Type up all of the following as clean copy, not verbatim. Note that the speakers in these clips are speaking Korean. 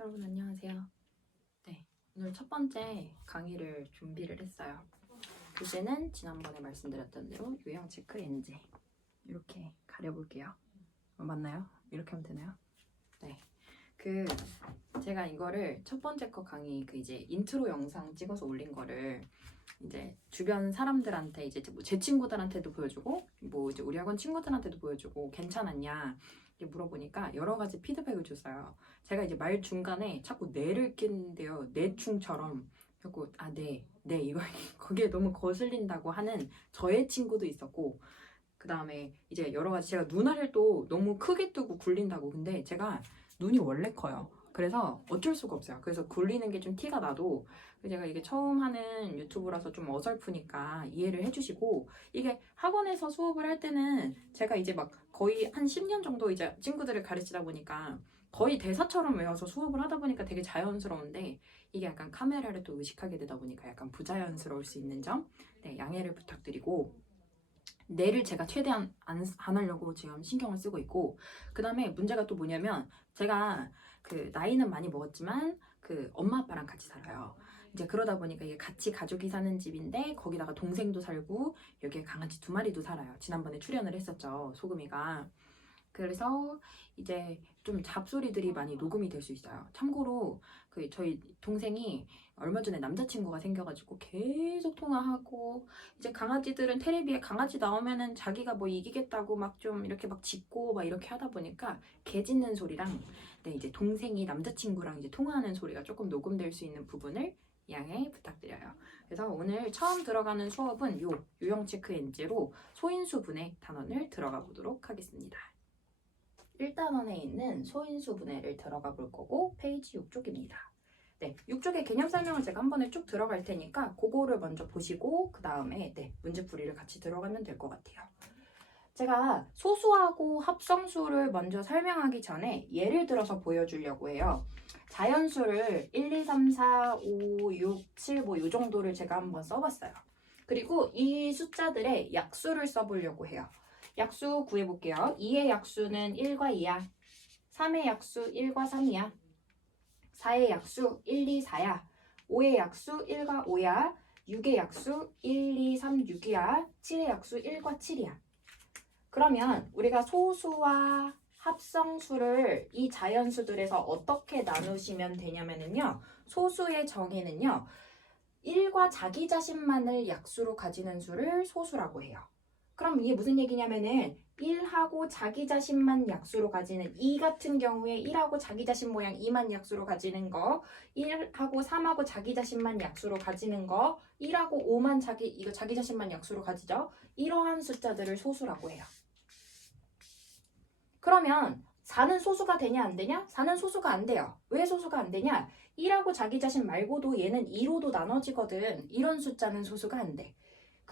여러분 안녕하세요. 네, 오늘 첫 번째 강의를 준비를 했어요. 주제는 지난번에 말씀드렸던 대로 유형 체크 엔제. 이렇게 가려볼게요. 맞나요? 이렇게 하면 되나요? 네. 제가 이거를 첫 번째 거 강의 이제 인트로 영상 찍어서 올린 거를 이제 주변 사람들한테 이제 뭐 제 친구들한테도 보여주고 뭐 이제 우리 학원 친구들한테도 보여주고 괜찮았냐 이렇게 물어보니까 여러 가지 피드백을 줬어요. 제가 이제 말 중간에 자꾸 네를 끼는데요. 네충처럼 자꾸 네 이거 거기에 너무 거슬린다고 하는 저의 친구도 있었고 그 다음에 이제 여러 가지 제가 눈알을 또 너무 크게 뜨고 굴린다고 근데 제가 눈이 원래 커요. 그래서 어쩔 수가 없어요. 그래서 굴리는 게 좀 티가 나도 제가 이게 처음 하는 유튜브라서 좀 어설프니까 이해를 해주시고 이게 학원에서 수업을 할 때는 제가 이제 막 거의 한 10년 정도 이제 친구들을 가르치다 보니까 거의 대사처럼 외워서 수업을 하다 보니까 되게 자연스러운데 이게 약간 카메라를 또 의식하게 되다 보니까 약간 부자연스러울 수 있는 점 네, 양해를 부탁드리고 뇌를 제가 최대한 안 하려고 지금 신경을 쓰고 있고 그 다음에 문제가 또 뭐냐면 제가 나이는 많이 먹었지만 엄마 아빠랑 같이 살아요. 이제 그러다 보니까 이게 같이 가족이 사는 집인데 거기다가 동생도 살고 여기에 강아지 2마리도 살아요. 지난번에 출연을 했었죠. 소금이가. 그래서 이제 좀 잡소리들이 많이 녹음이 될 수 있어요. 참고로 저희 동생이 얼마 전에 남자친구가 생겨가지고 계속 통화하고 이제 강아지들은 텔레비에 강아지 나오면은 자기가 뭐 이기겠다고 막 좀 이렇게 막 짖고 막 이렇게 하다 보니까 개 짖는 소리랑 네, 이제 동생이 남자친구랑 이제 통화하는 소리가 조금 녹음될 수 있는 부분을 양해 부탁드려요. 그래서 오늘 처음 들어가는 수업은 유형 체크 엔제로 소인수분해 단원을 들어가 보도록 하겠습니다. 1단원에 있는 소인수 분해를 들어가 볼 거고 페이지 6쪽입니다. 네, 6쪽의 개념 설명을 제가 한 번에 쭉 들어갈 테니까 그거를 먼저 보시고 그 다음에 문제풀이를 같이 들어가면 될 것 같아요. 제가 소수하고 합성수를 먼저 설명하기 전에 예를 들어서 보여주려고 해요. 자연수를 1, 2, 3, 4, 5, 6, 7 뭐 이 정도를 제가 한번 써봤어요. 그리고 이 숫자들의 약수를 써보려고 해요. 약수 구해볼게요. 2의 약수는 1과 2야. 3의 약수 1과 3이야. 4의 약수 1, 2, 4야. 5의 약수 1과 5야. 6의 약수 1, 2, 3, 6이야. 7의 약수 1과 7이야. 그러면 우리가 소수와 합성수를 이 자연수들에서 어떻게 나누시면 되냐면요. 소수의 정의는요. 1과 자기 자신만을 약수로 가지는 수를 소수라고 해요. 그럼 이게 무슨 얘기냐면은 1하고 자기 자신만 약수로 가지는 2 같은 경우에 1하고 자기 자신 모양 2만 약수로 가지는 거 1하고 3하고 자기 자신만 약수로 가지는 거 1하고 5만 자기 자신만 약수로 가지죠. 이러한 숫자들을 소수라고 해요. 그러면 4는 소수가 되냐 안 되냐? 4는 소수가 안 돼요. 왜 소수가 안 되냐? 1하고 자기 자신 말고도 얘는 2로도 나눠지거든. 이런 숫자는 소수가 안 돼.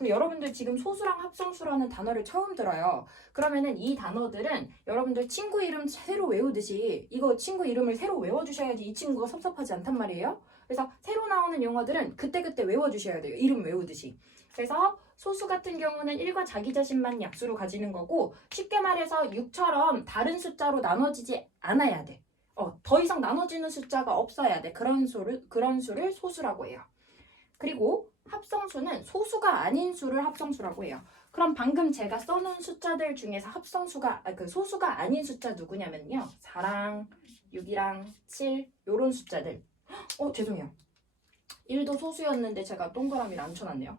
여러분들 지금 소수랑 합성수라는 단어를 처음 들어요. 그러면은 이 단어들은 여러분들 친구 이름 새로 외우듯이 이거 친구 이름을 새로 외워주셔야지 이 친구가 섭섭하지 않단 말이에요. 그래서 새로 나오는 용어들은 그때그때 외워주셔야 돼요. 이름 외우듯이. 그래서 소수 같은 경우는 1과 자기 자신만 약수로 가지는 거고 쉽게 말해서 6처럼 다른 숫자로 나눠지지 않아야 돼. 더 이상 나눠지는 숫자가 없어야 돼. 그런 수를 소수라고 해요. 그리고 합성수는 소수가 아닌 수를 합성수라고 해요. 그럼 방금 제가 써놓은 숫자들 중에서 소수가 아닌 숫자 누구냐면요. 4랑 6이랑 7 요런 숫자들. 죄송해요. 1도 소수였는데 제가 동그라미를 안 쳐놨네요.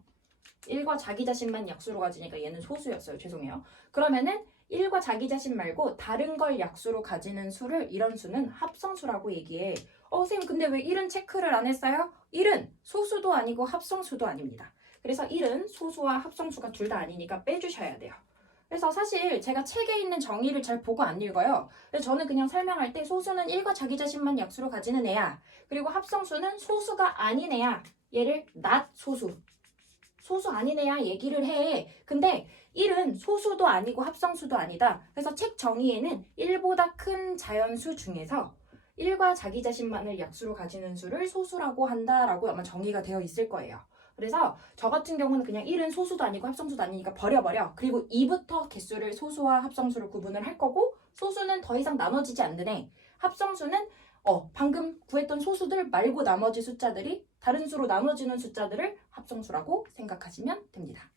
1과 자기 자신만 약수로 가지니까 얘는 소수였어요. 죄송해요. 그러면은 1과 자기 자신 말고 다른 걸 약수로 가지는 수를 이런 수는 합성수라고 얘기해. 선생님 근데 왜 1은 체크를 안 했어요? 1은 소수도 아니고 합성수도 아닙니다. 그래서 1은 소수와 합성수가 둘 다 아니니까 빼주셔야 돼요. 그래서 사실 제가 책에 있는 정의를 잘 보고 안 읽어요. 그래서 저는 그냥 설명할 때 소수는 1과 자기 자신만 약수로 가지는 애야. 그리고 합성수는 소수가 아닌 애야. 얘를 not 소수. 소수 아닌 애야 얘기를 해. 근데 1은 소수도 아니고 합성수도 아니다. 그래서 책 정의에는 1보다 큰 자연수 중에서 1과 자기 자신만을 약수로 가지는 수를 소수라고 한다라고 아마 정의가 되어 있을 거예요. 그래서 저 같은 경우는 그냥 1은 소수도 아니고 합성수도 아니니까 버려. 그리고 2부터 개수를 소수와 합성수로 구분을 할 거고 소수는 더 이상 나눠지지 않는 애. 합성수는 방금 구했던 소수들 말고 나머지 숫자들이 다른 수로 나눠지는 숫자들을 합성수라고 생각하시면 됩니다.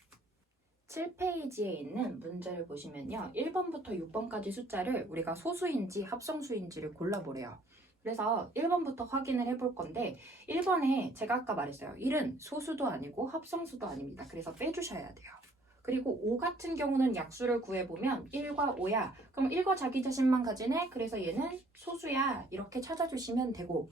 7페이지에 있는 문제를 보시면요. 1번부터 6번까지 숫자를 우리가 소수인지 합성수인지를 골라보래요. 그래서 1번부터 확인을 해볼 건데 1번에 제가 아까 말했어요. 1은 소수도 아니고 합성수도 아닙니다. 그래서 빼주셔야 돼요. 그리고 5 같은 경우는 약수를 구해보면 1과 5야. 그럼 1과 자기 자신만 가지네. 그래서 얘는 소수야. 이렇게 찾아주시면 되고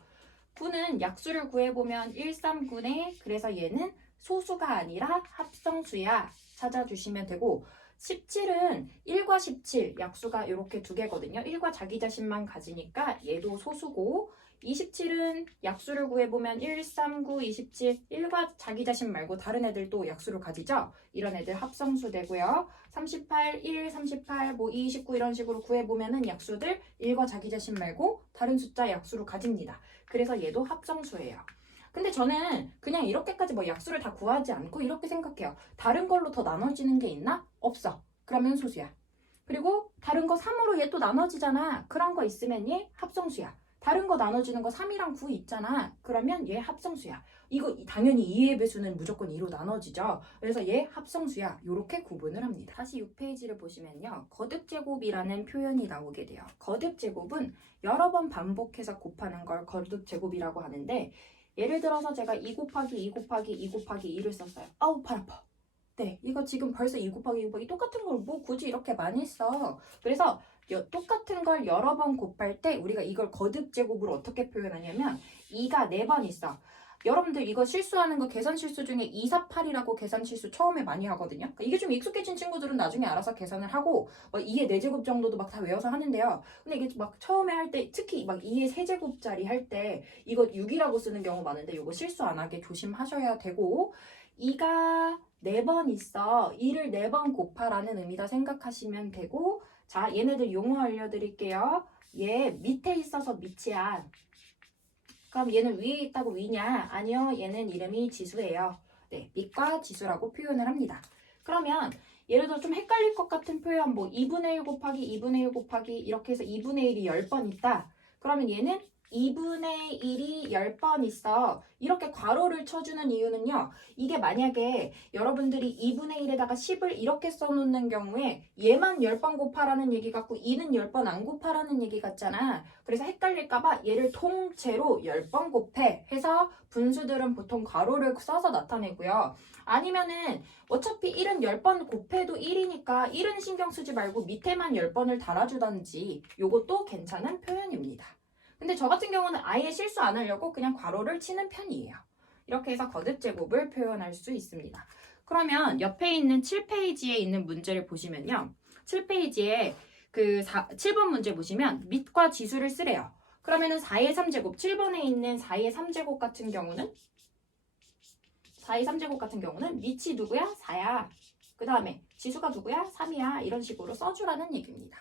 9는 약수를 구해보면 1, 3, 9네. 그래서 얘는 소수가 아니라 합성수야. 찾아주시면 되고 17은 1과 17 약수가 이렇게 두 개거든요. 1과 자기 자신만 가지니까 얘도 소수고 27은 약수를 구해보면 1, 3, 9, 27 1과 자기 자신 말고 다른 애들도 약수를 가지죠. 이런 애들 합성수 되고요. 38, 1, 38, 2, 29 이런 식으로 구해보면은 약수들 1과 자기 자신 말고 다른 숫자 약수로 가집니다. 그래서 얘도 합성수예요. 근데 저는 그냥 이렇게까지 약수를 다 구하지 않고 이렇게 생각해요. 다른 걸로 더 나눠지는 게 있나? 없어. 그러면 소수야. 그리고 다른 거 3으로 얘 또 나눠지잖아. 그런 거 있으면 얘 합성수야. 다른 거 나눠지는 거 3이랑 9 있잖아. 그러면 얘 합성수야. 이거 당연히 2의 배수는 무조건 2로 나눠지죠. 그래서 얘 합성수야. 이렇게 구분을 합니다. 다시 6페이지를 보시면요. 거듭제곱이라는 표현이 나오게 돼요. 거듭제곱은 여러 번 반복해서 곱하는 걸 거듭제곱이라고 하는데 예를 들어서 제가 2 곱하기 2 곱하기 2 곱하기 2를 썼어요. 아우 팔 아파. 네, 이거 지금 벌써 2 곱하기 2 곱하기 똑같은 걸 뭐 굳이 이렇게 많이 써. 그래서 똑같은 걸 여러 번 곱할 때 우리가 이걸 거듭제곱으로 어떻게 표현하냐면 2가 4번 있어. 여러분들 이거 실수하는 거 계산 실수 중에 2, 4, 8이라고 계산 실수 처음에 많이 하거든요. 그러니까 이게 좀 익숙해진 친구들은 나중에 알아서 계산을 하고 2의 4제곱 정도도 막 다 외워서 하는데요. 근데 이게 막 처음에 할 때 특히 막 2의 3제곱짜리 할 때 이거 6이라고 쓰는 경우 많은데 이거 실수 안 하게 조심하셔야 되고 2가 4번 있어. 2를 4번 곱하라는 의미다 생각하시면 되고 자 얘네들 용어 알려드릴게요. 얘 밑에 있어서 밑이야. 그럼 얘는 위에 있다고 위냐? 아니요. 얘는 이름이 지수예요. 네, 밑과 지수라고 표현을 합니다. 그러면 예를 들어 좀 헷갈릴 것 같은 표현 2분의 1 곱하기 2분의 1 곱하기 이렇게 해서 2분의 1이 10번 있다. 그러면 얘는 2분의 1이 10번 있어. 이렇게 괄호를 쳐주는 이유는요. 이게 만약에 여러분들이 2분의 1에다가 10을 이렇게 써놓는 경우에 얘만 10번 곱하라는 얘기 같고 2는 10번 안 곱하라는 얘기 같잖아. 그래서 헷갈릴까봐 얘를 통째로 10번 곱해 해서 분수들은 보통 괄호를 써서 나타내고요. 아니면은 어차피 1은 10번 곱해도 1이니까 1은 신경 쓰지 말고 밑에만 10번을 달아주던지 요것도 괜찮은 표현입니다. 근데 저 같은 경우는 아예 실수 안 하려고 그냥 괄호를 치는 편이에요. 이렇게 해서 거듭제곱을 표현할 수 있습니다. 그러면 옆에 있는 7페이지에 있는 문제를 보시면요. 7페이지에 7번 문제 보시면 밑과 지수를 쓰래요. 그러면은 4의 3제곱, 7번에 있는 4의 3제곱 같은 경우는 4의 3제곱 같은 경우는 밑이 누구야? 4야. 그 다음에 지수가 누구야? 3이야. 이런 식으로 써주라는 얘기입니다.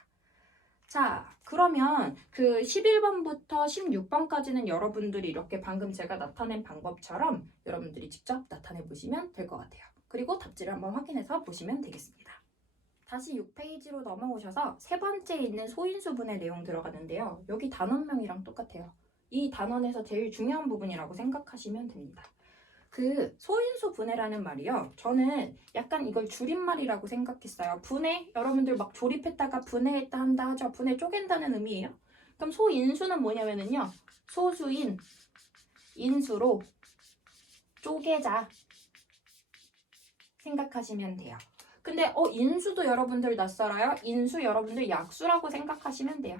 자, 그러면 11번부터 16번까지는 여러분들이 이렇게 방금 제가 나타낸 방법처럼 여러분들이 직접 나타내 보시면 될 것 같아요. 그리고 답지를 한번 확인해서 보시면 되겠습니다. 다시 6페이지로 넘어오셔서 세 번째 있는 소인수분의 내용 들어가는데요. 여기 단원명이랑 똑같아요. 이 단원에서 제일 중요한 부분이라고 생각하시면 됩니다. 소인수 분해라는 말이요. 저는 약간 이걸 줄임말이라고 생각했어요. 분해? 여러분들 막 조립했다가 분해했다 한다 하죠. 분해 쪼갠다는 의미예요. 그럼 소인수는 뭐냐면요. 소수인 인수로 쪼개자 생각하시면 돼요. 근데 인수도 여러분들 낯설어요? 인수 여러분들 약수라고 생각하시면 돼요.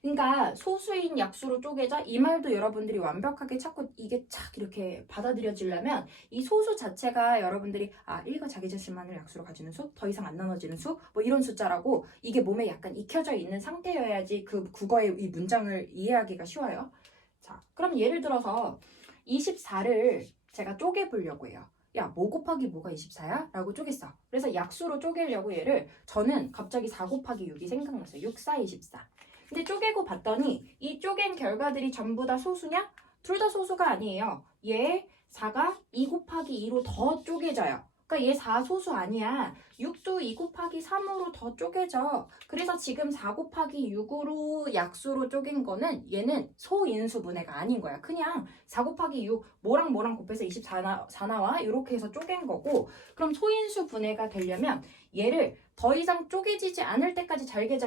그러니까 소수인 약수로 쪼개자 이 말도 여러분들이 완벽하게 찾고 이게 착 이렇게 받아들여지려면 이 소수 자체가 여러분들이 1과 자기 자신만을 약수로 가지는 수, 더 이상 안 나눠지는 수, 이런 숫자라고 이게 몸에 약간 익혀져 있는 상태여야지 그 국어의 이 문장을 이해하기가 쉬워요. 자, 그럼 예를 들어서 24를 제가 쪼개보려고 해요. 야, 뭐 곱하기 뭐가 24야? 라고 쪼갰어. 그래서 약수로 쪼개려고 얘를 저는 갑자기 4 곱하기 6이 생각났어요. 6, 4, 24. 근데 쪼개고 봤더니 이 쪼갠 결과들이 전부 다 소수냐? 둘 다 소수가 아니에요. 얘 4가 2 곱하기 2로 더 쪼개져요. 그러니까 얘 4 소수 아니야. 6도 2 곱하기 3으로 더 쪼개져. 그래서 지금 4 곱하기 6으로 약수로 쪼갠 거는 얘는 소인수 분해가 아닌 거야. 그냥 4 곱하기 6 뭐랑 뭐랑 곱해서 24 나와 이렇게 해서 쪼갠 거고, 그럼 소인수 분해가 되려면 얘를 더 이상 쪼개지지 않을 때까지 잘게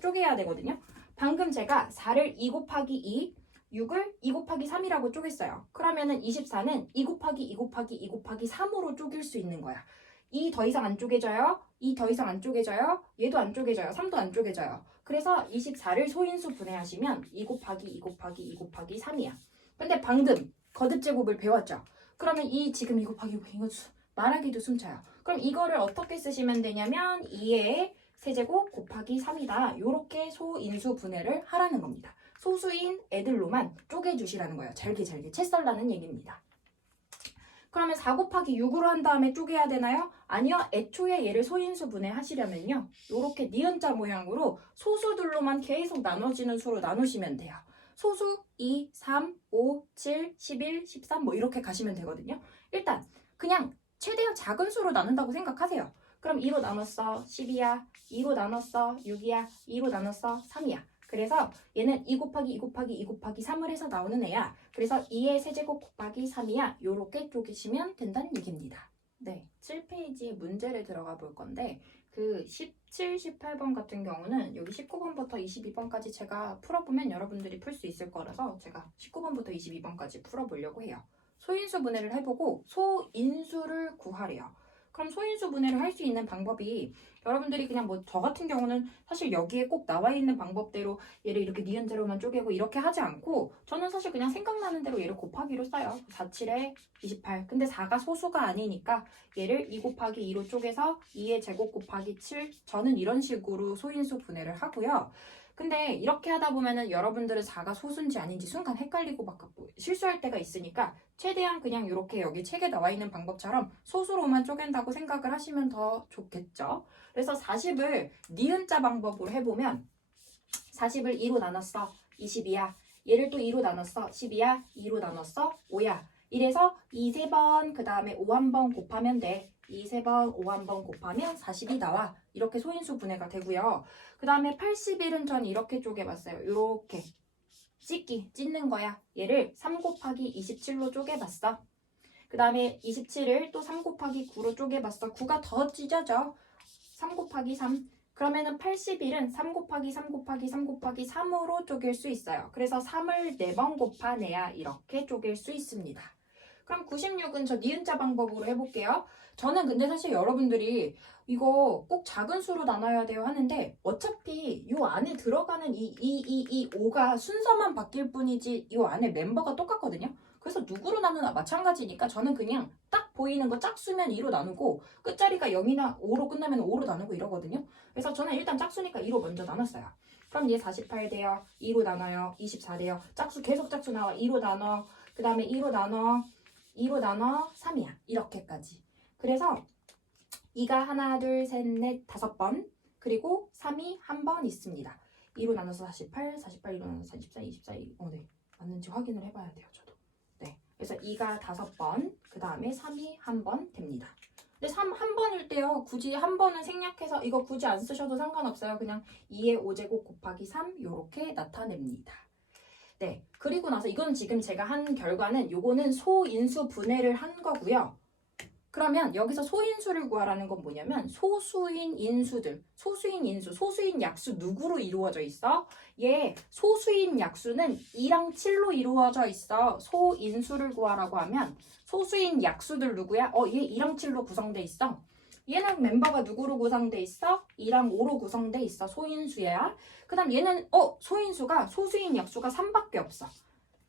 쪼개야 되거든요. 방금 제가 4를 2 곱하기 2 6을 2 곱하기 3이라고 쪼갰어요. 그러면은 24는 2 곱하기 2 곱하기 2 곱하기 3으로 쪼갤 수 있는 거야. 2 더 이상 안 쪼개져요. 2 더 이상 안 쪼개져요. 얘도 안 쪼개져요. 3도 안 쪼개져요. 그래서 24를 소인수 분해하시면 2 곱하기 2 곱하기 2 곱하기 3이야. 근데 방금 거듭제곱을 배웠죠. 그러면 지금 2 곱하기 2 곱하기 이거 말하기도 숨차요. 그럼 이거를 어떻게 쓰시면 되냐면 2의 세제곱 곱하기 3이다. 이렇게 소인수 분해를 하라는 겁니다. 소수인 애들로만 쪼개주시라는 거예요. 잘게 채 썰라는 얘기입니다. 그러면 4 곱하기 6으로 한 다음에 쪼개야 되나요? 아니요. 애초에 얘를 소인수 분해하시려면요. 이렇게 니은자 모양으로 소수들로만 계속 나눠지는 수로 나누시면 돼요. 소수 2, 3, 5, 7, 11, 13 뭐 이렇게 가시면 되거든요. 일단 그냥 최대한 작은 수로 나눈다고 생각하세요. 그럼 2로 나눴어 10이야. 2로 나눴어 6이야. 2로 나눴어 3이야. 그래서 얘는 2 곱하기 2 곱하기 2 곱하기 3을 해서 나오는 애야. 그래서 2의 세제곱 곱하기 3이야. 요렇게 쪼개시면 된다는 얘기입니다. 네, 7페이지에 문제를 들어가 볼 건데 그 17, 18번 같은 경우는 여기 19번부터 22번까지 제가 풀어보면 여러분들이 풀 수 있을 거라서 제가 19번부터 22번까지 풀어보려고 해요. 소인수 분해를 해보고 소인수를 구하래요. 그럼 소인수 분해를 할 수 있는 방법이 여러분들이 그냥 뭐 저 같은 경우는 사실 여기에 꼭 나와 있는 방법대로 얘를 이렇게 니은자로만 쪼개고 이렇게 하지 않고 저는 사실 그냥 생각나는 대로 얘를 곱하기로 써요. 4, 7에 28. 근데 4가 소수가 아니니까 얘를 2 곱하기 2로 쪼개서 2의 제곱 곱하기 7. 저는 이런 식으로 소인수 분해를 하고요. 근데 이렇게 하다 보면은 여러분들은 4가 소수인지 아닌지 순간 헷갈리고 막 실수할 때가 있으니까 최대한 그냥 이렇게 여기 책에 나와 있는 방법처럼 소수로만 쪼갠다고 생각을 하시면 더 좋겠죠. 그래서 40을 니은자 방법으로 해보면 40을 2로 나눴어 22야. 얘를 또 2로 나눴어 10이야. 2로 나눴어 5야. 이래서 2 3번 그 다음에 5 한 번 곱하면 돼. 2 3번 5 한 번 곱하면 40이 나와. 이렇게 소인수 분해가 되고요. 그 다음에 81은 전 이렇게 쪼개봤어요. 이렇게 찢는 거야. 얘를 3 곱하기 27로 쪼개봤어. 그 다음에 27을 또 3 곱하기 9로 쪼개봤어. 9가 더 찢어져. 3 곱하기 3. 그러면은 81은 3 곱하기 3 곱하기 3 곱하기 3으로 쪼갤 수 있어요. 그래서 3을 4번 곱하내야 이렇게 쪼갤 수 있습니다. 그럼 96은 저 니은자 방법으로 해볼게요. 저는 근데 사실 여러분들이 이거 꼭 작은 수로 나눠야 돼요 하는데 어차피 이 안에 들어가는 이 5가 순서만 바뀔 뿐이지 이 안에 멤버가 똑같거든요. 그래서 누구로 나누나 마찬가지니까 저는 그냥 딱 보이는 거 짝수면 2로 나누고 끝자리가 0이나 5로 끝나면 5로 나누고 이러거든요. 그래서 저는 일단 짝수니까 2로 먼저 나눴어요. 그럼 얘 48 돼요. 2로 나눠요. 24 돼요. 짝수 계속 짝수 나와. 2로 나눠. 그 다음에 2로 나눠. 2로 나눠 3이야. 이렇게까지. 그래서 2가 하나, 둘, 셋, 넷, 5번. 그리고 3이 한 번 있습니다. 2로 나눠서 48, 2로 나눠서 44, 24. 네. 맞는지 확인을 해봐야 돼요. 저도. 네. 그래서 2가 5번. 그 다음에 3이 한 번 됩니다. 근데 3 한 번일 때요. 굳이 한 번은 생략해서 이거 굳이 안 쓰셔도 상관없어요. 그냥 2의 5제곱 곱하기 3 이렇게 나타냅니다. 네, 그리고 나서 이건 지금 제가 한 결과는 요거는 소인수 분해를 한 거고요. 그러면 여기서 소인수를 구하라는 건 뭐냐면 소수인 인수들, 소수인 약수 누구로 이루어져 있어? 얘 소수인 약수는 2랑 7로 이루어져 있어. 소인수를 구하라고 하면 소수인 약수들 누구야? 얘 2랑 7로 구성돼 있어. 얘는 멤버가 누구로 구성돼 있어? 2랑 5로 구성돼 있어. 소인수야. 그 다음 얘는 소인수가 소수인 약수가 3밖에 없어.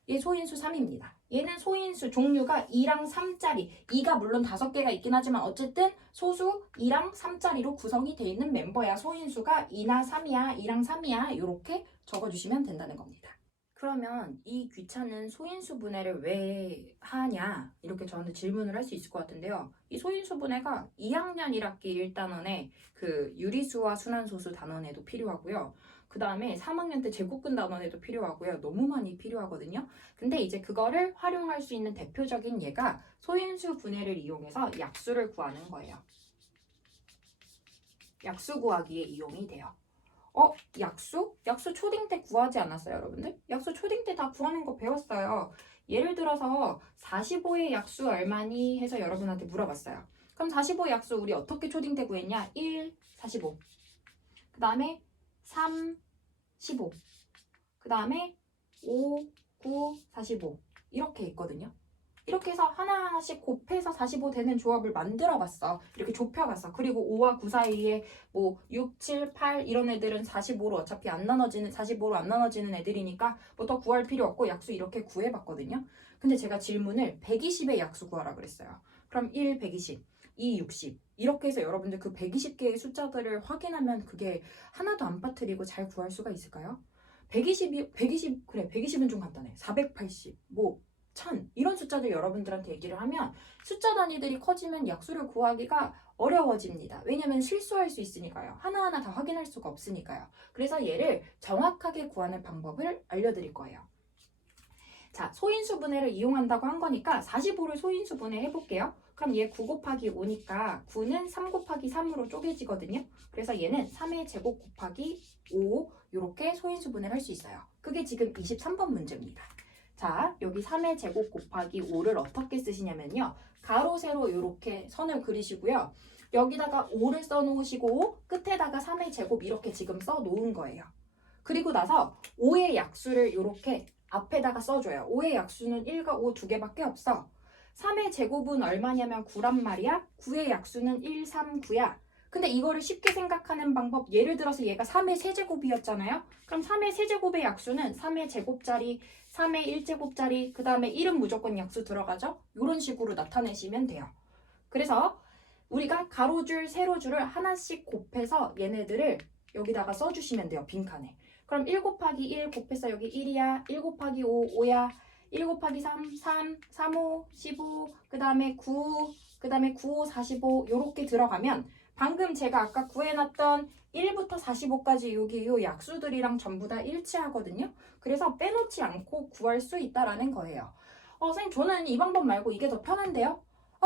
얘 소인수 3입니다. 얘는 소인수 종류가 2랑 3짜리. 2가 물론 5개가 있긴 하지만 어쨌든 소수 2랑 3짜리로 구성이 되어 있는 멤버야. 소인수가 2나 3이야. 2랑 3이야. 이렇게 적어주시면 된다는 겁니다. 그러면 이 귀찮은 소인수 분해를 왜 하냐? 이렇게 저한테 질문을 할 수 있을 것 같은데요. 이 소인수 분해가 2학년 1학기 1단원에 그 유리수와 순환소수 단원에도 필요하고요. 그 다음에 3학년 때 제곱근 단원에도 필요하고요. 너무 많이 필요하거든요. 근데 이제 그거를 활용할 수 있는 대표적인 예가 소인수 분해를 이용해서 약수를 구하는 거예요. 약수 구하기에 이용이 돼요. 약수? 약수 초딩 때 구하지 않았어요, 여러분들? 약수 초딩 때 다 구하는 거 배웠어요. 예를 들어서 45의 약수 얼마니 해서 여러분한테 물어봤어요. 그럼 45 약수 우리 어떻게 초딩 때 구했냐? 1, 45. 그 다음에 3, 15. 그 다음에 5, 9, 45. 이렇게 있거든요. 이렇게 해서 하나하나씩 곱해서 45 되는 조합을 만들어 봤어. 이렇게 좁혀봤어. 그리고 5와 9 사이에 뭐 6, 7, 8 이런 애들은 45로 어차피 안 나눠지는 45로 안 나눠지는 애들이니까 뭐 더 구할 필요 없고 약수 이렇게 구해봤거든요. 근데 제가 질문을 120의 약수 구하라 그랬어요. 그럼 1, 120, 2, 60 이렇게 해서 여러분들 그 120개의 숫자들을 확인하면 그게 하나도 안 빠뜨리고 잘 구할 수가 있을까요? 120은 좀 간단해. 480, 뭐 1000 이런 숫자들 여러분들한테 얘기를 하면 숫자 단위들이 커지면 약수를 구하기가 어려워집니다. 왜냐면 실수할 수 있으니까요. 하나하나 다 확인할 수가 없으니까요. 그래서 얘를 정확하게 구하는 방법을 알려드릴 거예요. 자, 소인수 분해를 이용한다고 한 거니까 45를 소인수 분해 해볼게요. 그럼 얘 9 곱하기 5니까 9는 3 곱하기 3으로 쪼개지거든요. 그래서 얘는 3의 제곱 곱하기 5 이렇게 소인수 분해를 할 수 있어요. 그게 지금 23번 문제입니다. 자, 여기 3의 제곱 곱하기 5를 어떻게 쓰시냐면요. 가로, 세로 이렇게 선을 그리시고요. 여기다가 5를 써놓으시고 끝에다가 3의 제곱 이렇게 지금 써놓은 거예요. 그리고 나서 5의 약수를 이렇게 앞에다가 써줘요. 5의 약수는 1과 5 두 개밖에 없어. 3의 제곱은 얼마냐면 9란 말이야. 9의 약수는 1, 3, 9야. 근데 이거를 쉽게 생각하는 방법, 예를 들어서 얘가 3의 세제곱이었잖아요. 그럼 3의 세제곱의 약수는 3의 제곱짜리, 3의 1제곱짜리, 그 다음에 1은 무조건 약수 들어가죠? 이런 식으로 나타내시면 돼요. 그래서 우리가 가로줄, 세로줄을 하나씩 곱해서 얘네들을 여기다가 써주시면 돼요. 빈칸에. 그럼 1 곱하기 1 곱해서 여기 1이야. 1 곱하기 5, 5야. 1 곱하기 3, 3, 3, 5, 15, 그 다음에 9, 그 다음에 9, 5, 45 요렇게 들어가면 방금 제가 아까 구해놨던 1부터 45까지 여기 요 약수들이랑 전부 다 일치하거든요. 그래서 빼놓지 않고 구할 수 있다라는 거예요. 선생님 저는 이 방법 말고 이게 더 편한데요?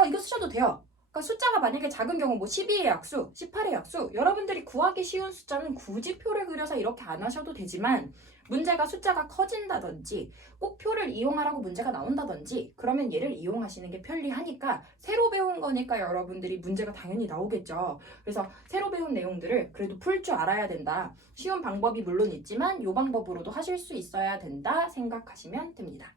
이거 쓰셔도 돼요. 그러니까 숫자가 만약에 작은 경우 뭐 12의 약수, 18의 약수 여러분들이 구하기 쉬운 숫자는 굳이 표를 그려서 이렇게 안 하셔도 되지만 문제가 숫자가 커진다든지 꼭 표를 이용하라고 문제가 나온다든지 그러면 얘를 이용하시는 게 편리하니까 새로 배운 거니까 여러분들이 문제가 당연히 나오겠죠. 그래서 새로 배운 내용들을 그래도 풀 줄 알아야 된다. 쉬운 방법이 물론 있지만 이 방법으로도 하실 수 있어야 된다 생각하시면 됩니다.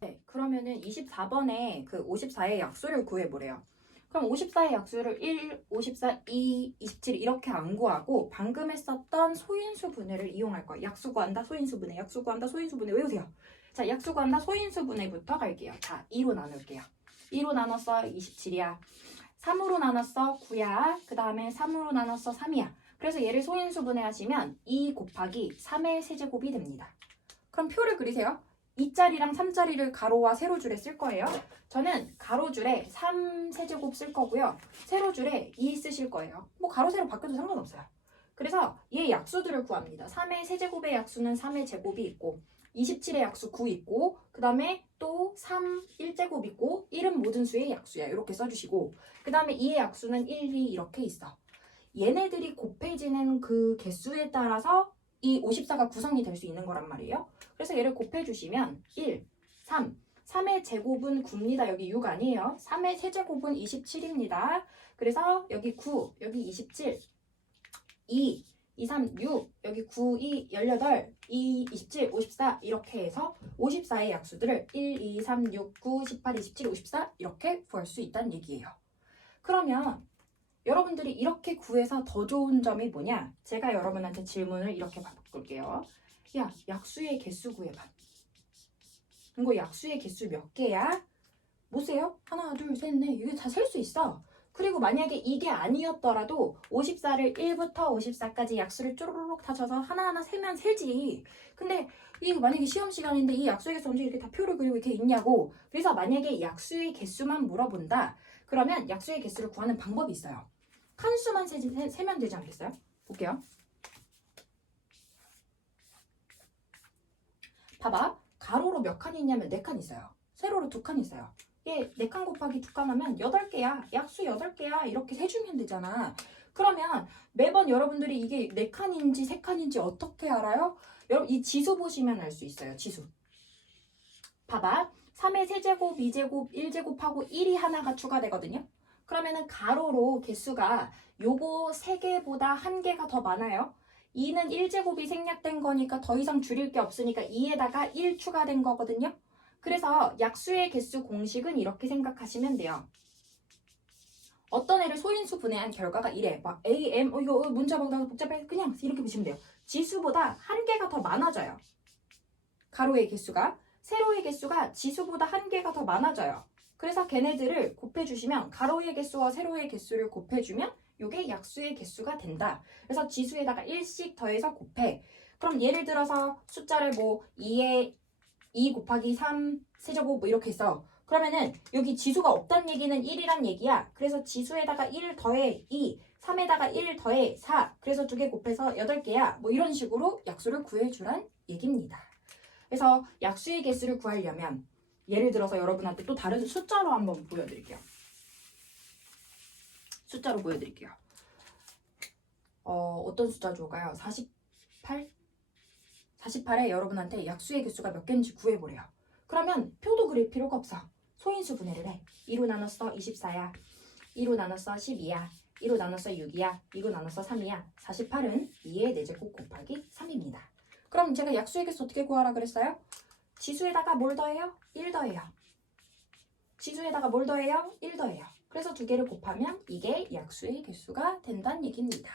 네, 그러면은 24번에 그 54의 약수를 구해보래요. 그럼 54의 약수를 1, 54, 2, 27 이렇게 안 구하고 방금 했었던 소인수 분해를 이용할 거예요. 약수 구한다, 소인수 분해, 약수 구한다, 소인수 분해 외우세요. 자, 약수 구한다, 소인수 분해부터 갈게요. 자, 2로 나눌게요. 2로 나눴어, 27이야. 3으로 나눴어, 9야. 그 다음에 3으로 나눴어, 3이야. 그래서 얘를 소인수 분해하시면 2 곱하기 3의 세제곱이 됩니다. 그럼 표를 그리세요. 2자리랑 3자리를 가로와 세로줄에 쓸 거예요. 저는 가로줄에 3세제곱 쓸 거고요. 세로줄에 2 쓰실 거예요. 뭐 가로, 세로 바뀌어도 상관없어요. 그래서 얘 약수들을 구합니다. 3의 세제곱의 약수는 3의 제곱이 있고 27의 약수 9 있고 그 다음에 또 3, 1제곱 있고 1은 모든 수의 약수야. 이렇게 써주시고 그 다음에 2의 약수는 1, 2 이렇게 있어. 얘네들이 곱해지는 그 개수에 따라서 이 54가 구성이 될 수 있는 거란 말이에요. 그래서 얘를 곱해주시면 1, 3, 3의 제곱은 9입니다. 여기 6 아니에요. 3의 세제곱은 27입니다. 그래서 여기 9, 여기 27, 2, 2, 3, 6, 여기 9, 2, 18, 2, 27, 54 이렇게 해서 54의 약수들을 1, 2, 3, 6, 9, 18, 27, 54 이렇게 구할 수 있다는 얘기예요. 그러면 여러분들이 이렇게 구해서 더 좋은 점이 뭐냐? 제가 여러분한테 질문을 이렇게 바꿀게요. 야, 약수의 개수 구해봐. 이거 약수의 개수 몇 개야? 보세요. 하나, 둘, 셋, 넷. 이게 다 셀 수 있어. 그리고 만약에 이게 아니었더라도 54를 1부터 54까지 약수를 쪼르륵 다 쳐서 하나하나 세면 세지. 근데 이게 만약에 시험 시간인데 이 약수의 개수 언제 이렇게 다 표를 그리고 이렇게 있냐고. 그래서 만약에 약수의 개수만 물어본다. 그러면 약수의 개수를 구하는 방법이 있어요. 칸수만 세면 되지 않겠어요? 볼게요. 봐봐. 가로로 몇 칸이 있냐면 4칸 있어요. 세로로 2칸 있어요. 이게 4칸 곱하기 2칸 하면 8개야. 약수 8개야. 이렇게 해주면 되잖아. 그러면 매번 여러분들이 이게 4칸인지 3칸인지 어떻게 알아요? 여러분 이 지수 보시면 알 수 있어요. 지수. 봐봐. 3의 세제곱, 2제곱, 1제곱하고 1이 하나가 추가되거든요. 그러면은 가로로 개수가 요거 3개보다 1개가 더 많아요. 2는 1제곱이 생략된 거니까 더 이상 줄일 게 없으니까 2에다가 1 추가된 거거든요. 그래서 약수의 개수 공식은 이렇게 생각하시면 돼요. 어떤 애를 소인수 분해한 결과가 이래. 막 A, M, 이거 문자 막 나도 복잡해. 그냥 이렇게 보시면 돼요. 지수보다 1개가 더 많아져요. 가로의 개수가. 세로의 개수가 지수보다 1개가 더 많아져요. 그래서 걔네들을 곱해주시면 가로의 개수와 세로의 개수를 곱해주면 이게 약수의 개수가 된다. 그래서 지수에다가 1씩 더해서 곱해. 그럼 예를 들어서 숫자를 뭐 2에 2 곱하기 3 세제곱 뭐 이렇게 써. 그러면은 여기 지수가 없다는 얘기는 1이란 얘기야. 그래서 지수에다가 1 더해 2, 3에다가 1 더해 4. 그래서 2개 곱해서 8개야. 뭐 이런 식으로 약수를 구해주란 얘기입니다. 그래서 약수의 개수를 구하려면 예를 들어서 여러분한테 또 다른 숫자로 한번 보여드릴게요. 숫자로 보여드릴게요. 어떤 숫자 좋을까요? 48? 48에 여러분한테 약수의 개수가 몇 개인지 구해보래요. 그러면 표도 그릴 필요가 없어. 소인수 분해를 해. 2로 나눴어 24야. 2로 나눴어 12야. 2로 나눴어 6이야. 2로 나눴어 3이야. 48은 2의 4제곱 곱하기 3입니다. 그럼 제가 약수의 개수 어떻게 구하라 그랬어요? 지수에다가 뭘 더해요? 1 더해요. 지수에다가 뭘 더해요? 1 더해요. 그래서 2개를 곱하면 이게 약수의 개수가 된다는 얘기입니다.